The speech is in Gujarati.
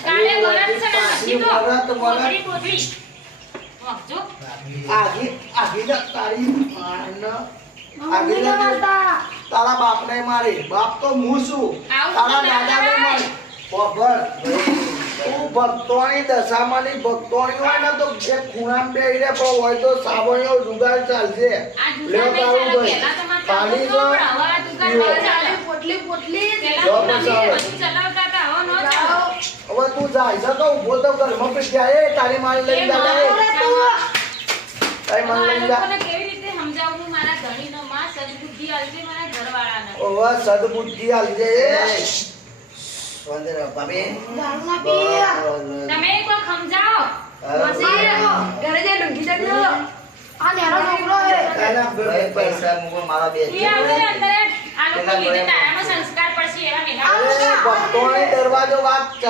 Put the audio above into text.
કાલે વરત છે ને નથી તો કોથળી કોથળી વાંચો આગે તારી તારા બાપને મારી બાપ તો હું છું તારા દાદાને મારી ખબર તું ભક્તોની દશામાંની ભક્તોની હોય ને તો જે ખૂણામાં બેહી રહે પણ હોય તો સાવણીઓ જુગાર ચાલશે લે તારું ભાઈ પાણી તો પોટલી પોટલી ચલાવતા હતા હવે તું જાય છે તો ઉભો તો ઘરમાં પીટ્યા એ તારી માલ લઈ જા તારી માલ લઈ જા કેવી રીતે સમજાવું મારા ધણીનો માં સદબુદ્ધિ આલજે મારા ઘરવાળાને ઓવા સદબુદ્ધિ આલજે વંદન ભાભી તમે કોઈ સમજાવો ઘરે જઈ લુંગી જજો આ નેરો છોકરો હે ભાઈ પૈસા મુકો મારા બે ઈ આવે અંદર આ લોકો લીધે તારામાં સંસ્કાર પડશે એવા નહીં ભક્તોને દરવાજો વાત